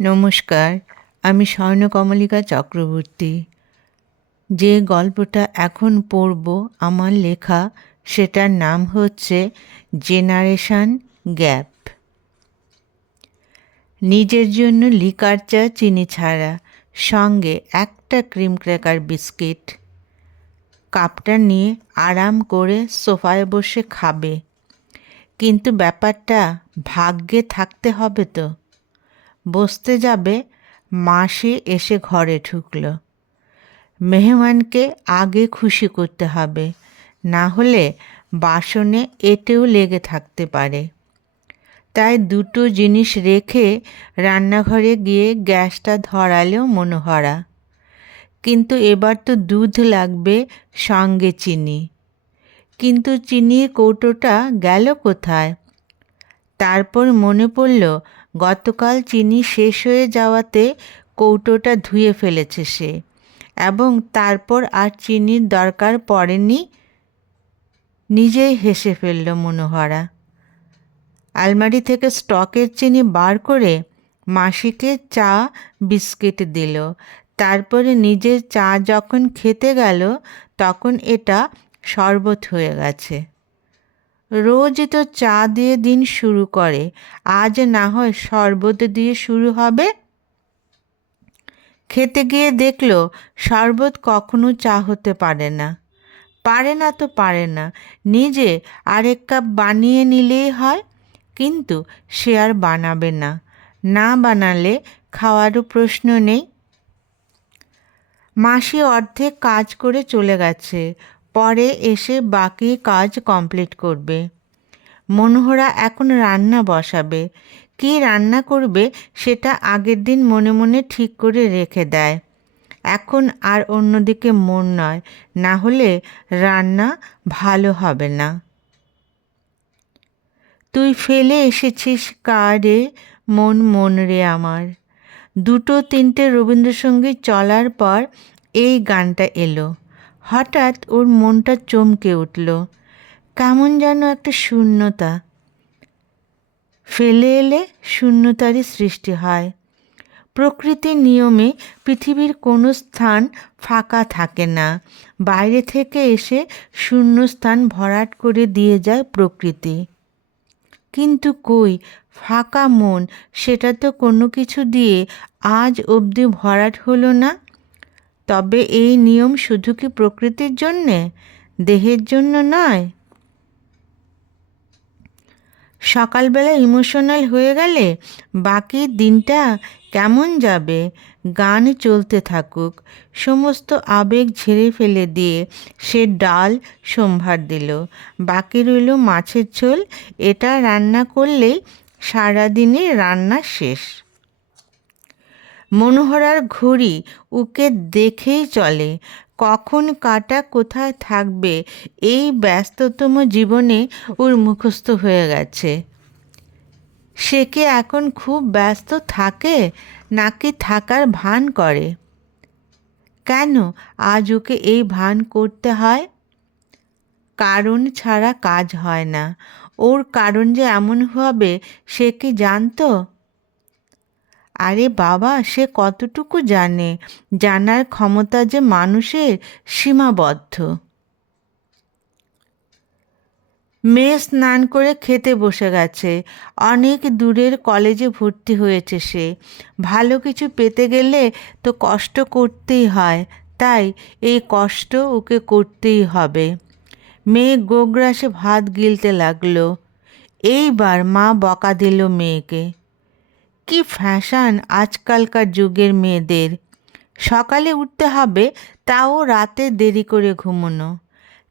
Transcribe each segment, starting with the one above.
নমস্কার, আমি স্বর্ণকমলিকা চক্রবর্তী। যে গল্পটা এখন পড়ব আমার লেখা, সেটার নাম হচ্ছে জেনারেশান গ্যাপ। নিজের জন্য লিকার চা চিনি ছাড়া, সঙ্গে একটা ক্রিম ক্র্যাকার বিস্কিট। কাপটা নিয়ে আরাম করে সোফায় বসে খাবে। কিন্তু ব্যাপারটা ভাগ্যে থাকতে হবে তো। বসতে যাবে, মাসি এসে ঘরে ঢুকলো। মেহমানকে আগে খুশি করতে হবে, না হলে বাসনে এটেও লেগে থাকতে পারে। তাই দুটো জিনিস রেখে রান্নাঘরে গিয়ে গ্যাসটা ধরালেও মনোহরা। কিন্তু এবার তো দুধ লাগবে সঙ্গে চিনি। কিন্তু চিনির কৌটোটা গেল কোথায়? তারপর মনে পড়ল, গতকাল চিনি শেষ হয়ে যাওয়াতে কৌটোটা ধুয়ে ফেলেছে সে। এবং তারপর আর চিনির দরকার পড়েনি, নিজেই হেসে ফেলল মনোহরা। আলমারি থেকে স্টকের চিনি বার করে মাসিকে চা, বিস্কিট দিল। তারপরে নিজের চা যখন খেতে গেল, তখন এটা শরবত হয়ে গেছে। রোজ তো চা দিয়ে দিন শুরু করে। আজ না হয় শরবত দিয়ে শুরু হবে। খেতে গিয়ে দেখল, শরবত কখনো চা হতে পারে না। পারে না তো পারে না, নিজে আরেক কাপ বানিয়ে নিলেই হয়। কিন্তু সে আর বানাবে না। না বানালে খাওয়ারও প্রশ্ন নেই। মাসি অর্ধেক কাজ করে চলে গেছে। পরে এসে বাকি কাজ কমপ্লিট করবে। মনোহরা এখন রান্না বসাবে। কী রান্না করবে সেটা আগের দিন মনে মনে ঠিক করে রেখে দেয়। এখন আর অন্যদিকে মন নয়, না হলে রান্না ভালো হবে না। তুই ফেলে এসেছিস কারে? মন মন রে আমার। দুটো তিনটে রবীন্দ্রসঙ্গীত চলার পর এই গানটা এলো। হঠাৎ ওর মনটা চমকে উঠল। কেমন যেন একটা শূন্যতা। ফেলে এলে শূন্যতারই সৃষ্টি হয়। প্রকৃতির নিয়মে পৃথিবীর কোনো স্থান ফাঁকা থাকে না। বাইরে থেকে এসে শূন্য স্থান ভরাট করে দিয়ে যায় প্রকৃতি। কিন্তু কই, ফাঁকা মন, সেটা তো কোনো কিছু দিয়ে আজ অবধি ভরাট হলো না? তবে এই নিয়ম শুধু কি প্রকৃতির জন্যে? দেহের জন্য নয়। সকালবেলা ইমোশনাল হয়ে গেলে বাকি দিনটা কেমন যাবে? গান চলতে থাকুক। সমস্ত আবেগ ঝেড়ে ফেলে দিয়ে সে ডাল সম্ভার দিল। বাকি রইল মাছের ঝোল। এটা রান্না করলেই সারাদিনে রান্না শেষ। মনোহরার ঘড়ি উকে দেখেই চলে। কখন কাটা কোথায় থাকবে? এই ব্যস্ততম জীবনে ওর মুখস্থ হয়ে গেছে। সে কি এখন খুব ব্যস্ত থাকে? নাকি থাকার ভান করে? কেন আজ ওকে এই ভান করতে হয়? কারণ ছাড়া কাজ হয় না। ওর কারণ যে এমন হবে সে কি জানতো? আরে বাবা, সে কতটুকু জানে? জানার ক্ষমতা যে মানুষের সীমাবদ্ধ। মেয়ে স্নান করে খেতে বসে গেছে। অনেক দূরের কলেজে ভর্তি হয়েছে সে। ভালো কিছু পেতে গেলে তো কষ্ট করতেই হয়, তাই এই কষ্ট ওকে করতেই হবে। মেয়ে গোগ্রাসে ভাত গিলতে লাগল। এইবার মা বকা দিল মেয়েকে। কি ফ্যাশন আজকালকার যুগের মেয়েদের? সকালে উঠতে হবে, তাও রাতে দেরি করে ঘুমোনো।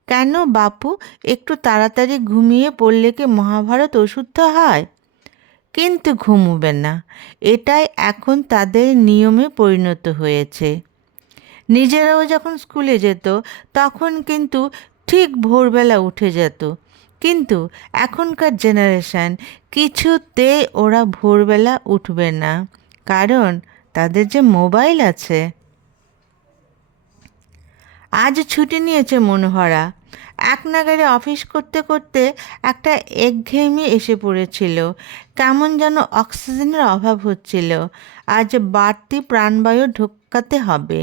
কেন বাপু, একটু তাড়াতাড়ি ঘুমিয়ে পড়লে কি মহাভারত ওষুধ হয়? কিন্তু ঘুমোবে না, এটাই এখন তাদের নিয়মে পরিণত হয়েছে। নিজেরাও যখন স্কুলে যেত, তখন কিন্তু ঠিক ভোরবেলা উঠে যেত। কিন্তু এখনকার জেনারেশান কিছুতে ওরা ভোরবেলা উঠবে না, কারণ তাদের যে মোবাইল আছে। আজ ছুটি নিয়েছে মনোহরা। এক নাগারে অফিস করতে করতে একটা একঘেয়েমি এসে পড়েছিল। কেমন যেন অক্সিজেনের অভাব হচ্ছিল। আজ বাড়তি প্রাণবায়ু ঢোকাতে হবে।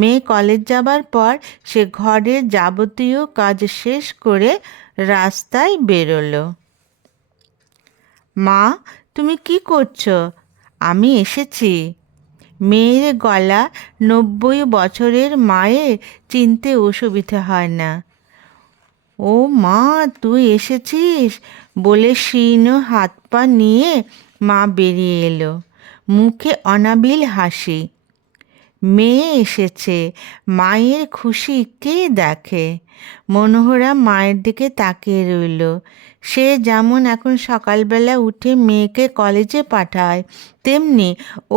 মেয়ে কলেজ যাবার পর সে ঘরের যাবতীয় কাজ শেষ করে রাস্তায় বেরোলো। মা, তুমি কি করছ? আমি এসেছি। মেয়ের গলা নব্বই বছরের মায়ের চিনতে অসুবিধা হয় না। ও মা, তুই এসেছিস? বলে শীর্ণ হাত পা নিয়ে মা বেরিয়ে এলো। মুখে অনাবিল হাসি। মেয়ে এসেছে, মায়ের খুশি কে দেখে? মনোহরা মায়ের দিকে তাকিয়ে রইল। সে যেমন এখন সকালবেলা উঠে মেয়েকে কলেজে পাঠায়, তেমনি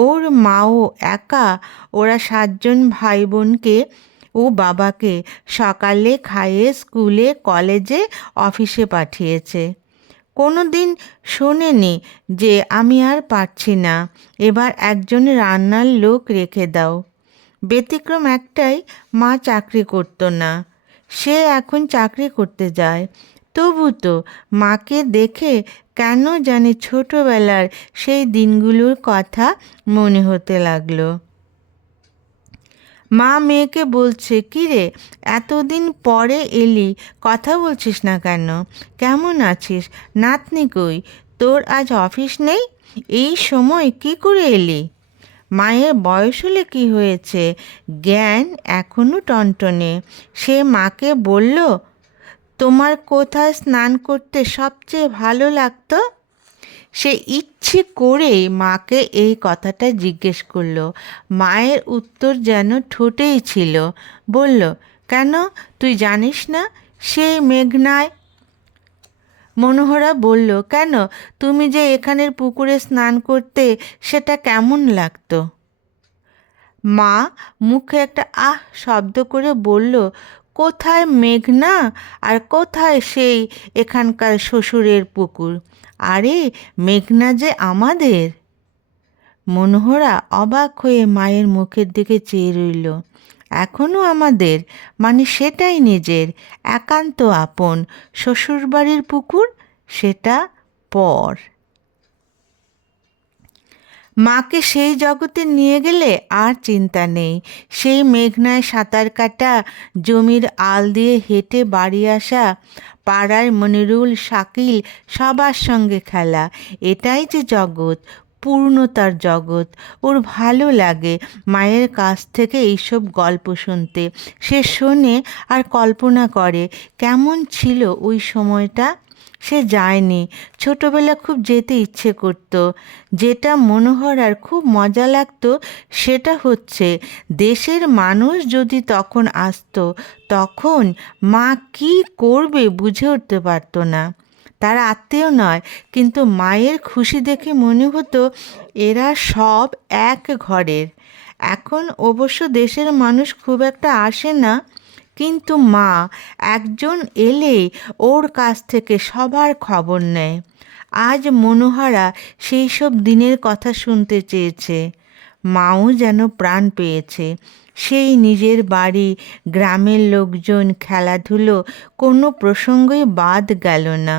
ওর মাও একা, ওরা সাতজন ভাই বোনকে ও বাবাকে সকালে খাইয়ে স্কুলে, কলেজে, অফিসে পাঠিয়েছে। কোনো দিন শোনেনি যে আমি আর পারছি না, এবার একজন রান্নার লোক রেখে দাও। ব্যতিক্রম একটাই, মা চাকরি করতো না। সে এখন চাকরি করতে যায়। তবু তো মাকে দেখে কেন জানি ছোটোবেলার সেই দিনগুলোর কথা মনে হতে লাগল। মা মেয়েকে বলছে, কি রে, এতদিন পরে এলি, কথা বলছিস না কেন? কেমন আছিস? নাতনি কই? তোর আজ অফিস নেই? এই সময় কি করে এলি? মায়ের বয়স হলে কি হয়েছে? জ্ঞান এখনও টনটনে। সে মাকে বলল, তোমার কোথায় স্নান করতে সবচেয়ে ভালো লাগতো? সে ইচ্ছে করেই মাকে এই কথাটা জিজ্ঞেস করল। মায়ের উত্তর যেন ঠোঁটেই ছিল। বলল, কেন? তুই জানিস না, সেই মেঘনায় মনোহরা বলল, কেন? তুমি যে এখানের পুকুরে স্নান করতে, সেটা কেমন লাগতো? মা মুখে একটা আহ শব্দ করে বলল, কোথায় মেঘনা? আর কোথায় সেই এখানকার শ্বশুরের পুকুর? আরে, মেঘনা যে আমাদের! মনোহরা অবাক হয়ে মায়ের মুখের দিকে চেয়ে রইল। এখনও আমাদের মানে সেটাই নিজের, একান্ত আপন শ্বশুরবাড়ির পুকুর, সেটা পর। মাকে সেই জগতে নিয়ে গেলে আর চিন্তা নেই। সেই মেঘনায় সাঁতার কাটা, জমির আল দিয়ে হেঁটে বাড়ি আসা পাড়ার মনিরুল, শাকিল সবার সঙ্গে খেলা, এটাই যে জগৎ। পূর্ণতার জগৎ। ওর ভালো লাগে মায়ের কাছ থেকে এইসব গল্প শুনতে। সে শোনে আর কল্পনা করে, কেমন ছিল ওই সময়টা? সে যায়নি। ছোটবেলা খুব যেতে ইচ্ছে করত। যেটা মনোহর আর খুব মজা লাগতো, সেটা হচ্ছে, দেশের মানুষ যদি তখন আসতো, তখন মা কি করবে বুঝে উঠতে পারতো না। তার আত্মীয় নয়, কিন্তু মায়ের খুশি দেখে মনে হতো এরা সব এক ঘরের। এখন অবশ্য দেশের মানুষ খুব একটা আসে না, কিন্তু মা একজন এলে ওর কাছ থেকে সবার খবর নেয়। আজ মনোহারা সেই সব দিনের কথা শুনতে চেয়েছে। মাও যেন প্রাণ পেয়েছে। সেই নিজের বাড়ি, গ্রামের লোকজন, খেলাধুলো কোনো প্রসঙ্গই বাদ গেল না।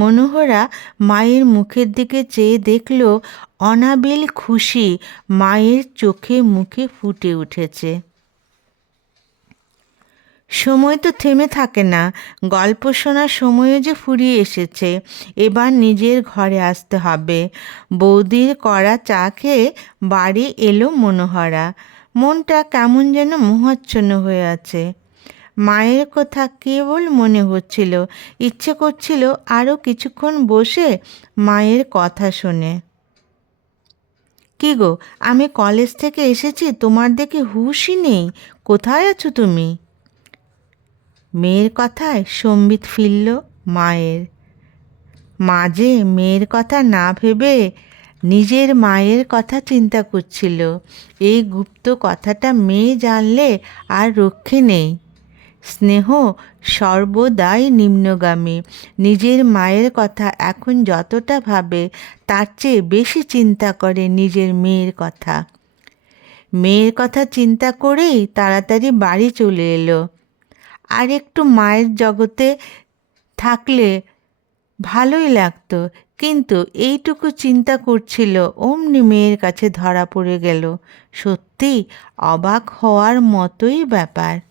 মনোহরা মায়ের মুখের দিকে চেয়ে দেখল, অনাবিল খুশি মায়ের চোখে মুখে ফুটে উঠেছে। সময় তো থেমে থাকে না, গল্প শোনার সময়ও যে ফুরিয়ে এসেছে, এবার নিজের ঘরে আসতে হবে। বৌদির করা চা খেয়ে বাড়ি এলো মনোহরা। মনটা কেমন যেন মোহাচ্ছন্ন হয়ে আছে। মায়ের কথা কেবল মনে হচ্ছিল। ইচ্ছে করছিল আরও কিছুক্ষণ বসে মায়ের কথা শুনে। কি গো, আমি কলেজ থেকে এসেছি, তোমার দেখে হুশই নেই। কোথায় আছো তুমি? মেয়ের কথায় সম্বিত ফিরল মায়ের। মাঝে মেয়ের কথা না ভেবে নিজের মায়ের কথা চিন্তা করছিল। এই গুপ্ত কথাটা মেয়ে জানলে আর রক্ষে নেই। স্নেহ সর্বদাই নিম্নগামী। নিজের মায়ের কথা এখন যতটা ভাবে, তার চেয়ে বেশি চিন্তা করে নিজের মেয়ের কথা। মেয়ের কথা চিন্তা করেই তাড়াতাড়ি বাড়ি চলে এলো। আর একটু মায়ের জগতে থাকলে ভালোই লাগতো, কিন্তু এইটুকু চিন্তা করছিল অমনি মেয়ের কাছে ধরা পড়ে গেল। সত্যি অবাক হওয়ার মতোই ব্যাপার।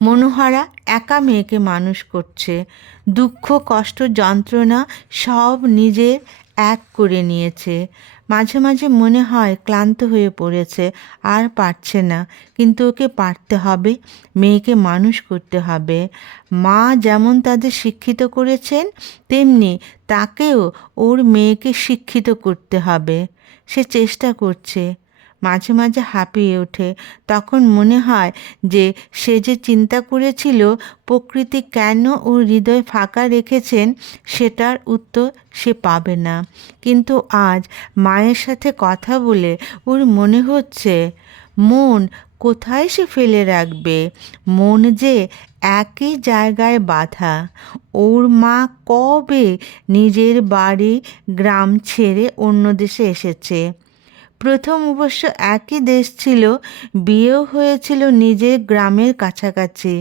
মনোহরা একা মেয়েকে মানুষ করছে। দুঃখ, কষ্ট, যন্ত্রণা সব নিজের এক করে নিয়েছে। মাঝে মাঝে মনে হয় ক্লান্ত হয়ে পড়েছে, আর পারছে না। কিন্তু ওকে পারতে হবে, মেয়েকে মানুষ করতে হবে। মা যেমন তাদের শিক্ষিত করেছেন, তেমনি তাকেও ওর মেয়েকে শিক্ষিত করতে হবে। সে চেষ্টা করছে। মাঝে মাঝে হাঁপিয়ে ওঠে। তখন মনে হয় যে সে যে চিন্তা করেছিল, প্রকৃতি কেন ও হৃদয় ফাঁকা রেখেছেন, সেটার উত্তর সে পাবে না। কিন্তু আজ মায়ের সাথে কথা বলে ওর মনে হচ্ছে, মন কোথায় সে ফেলে রাখবে? মন যে একই জায়গায় বাঁধা। ওর মা কবে নিজের বাড়ি, গ্রাম ছেড়ে অন্য দেশে এসেছে? প্রথম অবশ্য একই দেশ ছিল বিয়েও হয়েছিল নিজের গ্রামের কাছাকাছি।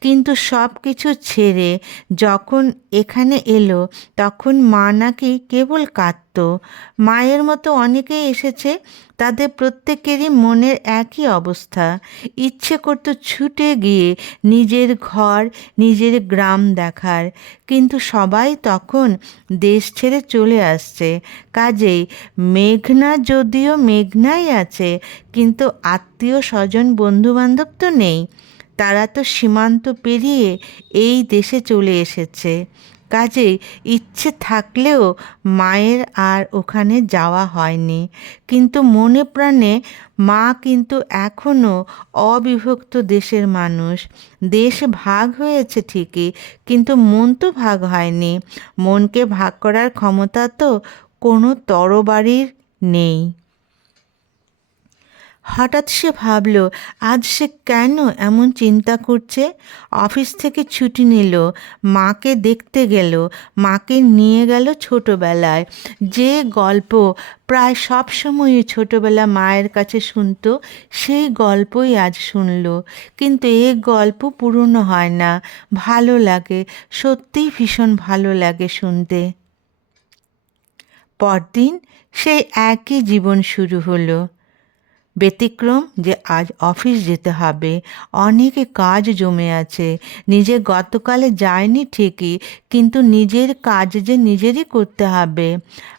কিন্তু সব কিছু ছেড়ে যখন এখানে এলো, তখন মা নাকি কেবল কাঁদত। মায়ের মতো অনেকেই এসেছে, তাদের প্রত্যেকেরই মনের একই অবস্থা। ইচ্ছে করত ছুটে গিয়ে নিজের ঘর, নিজের গ্রাম দেখার। কিন্তু সবাই তখন দেশ ছেড়ে চলে আসছে। কাজেই মেঘনা যদিও মেঘনাই আছে, কিন্তু আত্মীয় স্বজন বন্ধুবান্ধব তো নেই। তারা তো সীমান্ত পেরিয়ে এই দেশে চলে এসেছে। কাজেই ইচ্ছে থাকলেও মায়ের আর ওখানে যাওয়া হয়নি। কিন্তু মনে প্রাণে মা কিন্তু এখনও অবিভক্ত দেশের মানুষ। দেশ ভাগ হয়েছে ঠিকই, কিন্তু মন তো ভাগ হয়নি। মনকে ভাগ করার ক্ষমতা তো কোনো তরবারির নেই। হঠাৎ সে ভাবল, আজ সে কেন এমন চিন্তা করছে? অফিস থেকে ছুটি নিল, মাকে দেখতে গেল, মাকে নিয়ে গেল ছোটোবেলায়। যে গল্প প্রায় সব সময়ই ছোটোবেলা মায়ের কাছে শুনত, সেই গল্পই আজ শুনল। কিন্তু এ গল্প পুরনো হয় না, ভালো লাগে, সত্যিই ভীষণ ভালো লাগে শুনতে। পরদিন সেই একই জীবন শুরু হলো। ব্যতিক্রম যে আজ অফিস যেতে হবে। অনেক কাজ জমে আছে। নিজে গতকালে যায়নি ঠিকই, কিন্তু নিজের কাজ যে নিজেরই করতে হবে।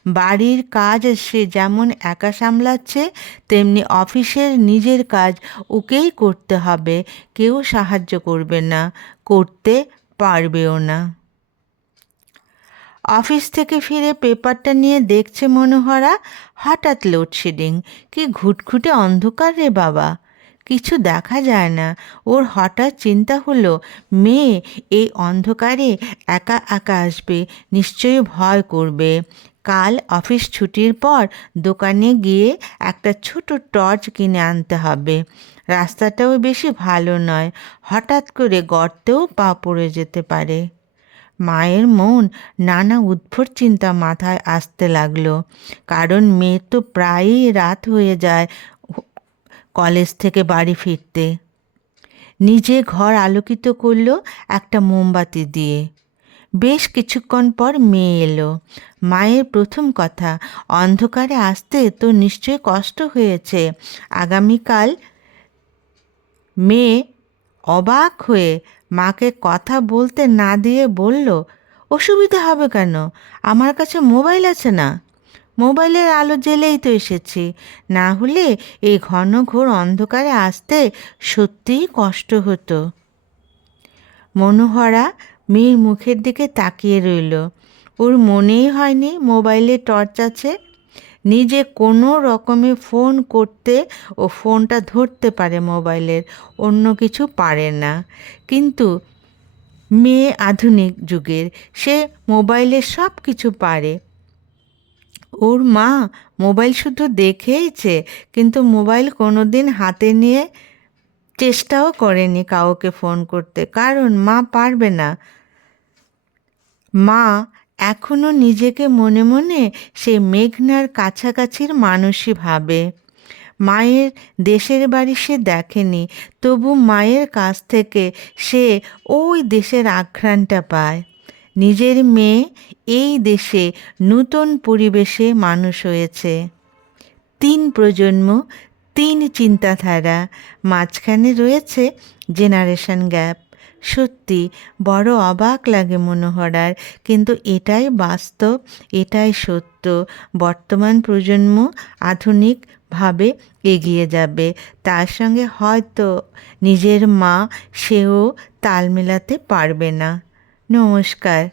বাড়ির কাজ সে যেমন একা সামলাচ্ছে, তেমনি অফিসের নিজের কাজ ওকেই করতে হবে। কেউ সাহায্য করবে না, করতে পারবেও না। অফিস থেকে ফিরে পেপারটা নিয়ে দেখছে মনোহরা, হঠাৎ লোডশেডিং কি ঘুটঘুটে অন্ধকার রে বাবা। কিছু দেখা যায় না। ওর হঠাৎ চিন্তা হলো, মেয়ে, এই অন্ধকারে একা একা আসবে, নিশ্চয়ই ভয় করবে। কাল অফিস ছুটির পর দোকানে গিয়ে একটা ছোট টর্চ কিনে আনতে হবে। রাস্তাটাও বেশি ভালো নয়। হঠাৎ করে গর্তেও পা পড়ে যেতে পারে। মায়ের মন নানা উদ্ভট চিন্তা মাথায় আসতে লাগল। কারণ মেয়ের তো প্রায়ই রাত হয়ে যায় কলেজ থেকে বাড়ি ফিরতে। নিজে ঘর আলোকিত করল একটা মোমবাতি দিয়ে। বেশ কিছুক্ষণ পর মেয়ে এলো। মায়ের প্রথম কথা, অন্ধকারে আসতে তো নিশ্চয় কষ্ট হয়েছে। আগামীকাল মেয়ে অবাক হয়ে মাকে কথা বলতে না দিয়ে বলল, অসুবিধা হবে কেন? আমার কাছে মোবাইল আছে না। মোবাইলের আলো জেলেই তো এসেছি। না হলে এই ঘন ঘোর অন্ধকারে আসতে সত্যিই কষ্ট হতো। মনোহরা মেয়ের মুখের দিকে তাকিয়ে রইল। ওর মনেই হয়নি মোবাইলে টর্চ আছে। নিজে কোনো রকমে ফোন করতে ও ফোনটা ধরতে পারে মোবাইলের, অন্য কিছু পারে না। কিন্তু মেয়ে আধুনিক যুগের, সে মোবাইলে সব কিছু পারে। ওর মা মোবাইল শুধু দেখেইছে, কিন্তু মোবাইল কোনো দিন হাতে নিয়ে চেষ্টাও করেনি কাউকে ফোন করতে। কারণ মা পারবে না। মা এখনও নিজেকে মনে মনে সে মেঘনার কাছাকাছির মানুষই ভাবে। মায়ের দেশের বাড়ি সে দেখেনি, তবু মায়ের কাছ থেকে সে ওই দেশের আঘ্রাণটা পায়। নিজের মেয়ে এই দেশে নূতন পরিবেশে মানুষ হয়েছে। তিন প্রজন্ম, তিন চিন্তাধারা, মাঝখানে রয়েছে জেনারেশন গ্যাপ সত্যি বড় অবাক লাগে মনোহরার। কিন্তু এটাই বাস্তব, এটাই সত্য। বর্তমান প্রজন্ম আধুনিকভাবে এগিয়ে যাবে। তার সঙ্গে হয়তো নিজের মা সেও তাল মেলাতে পারবে না। নমস্কার।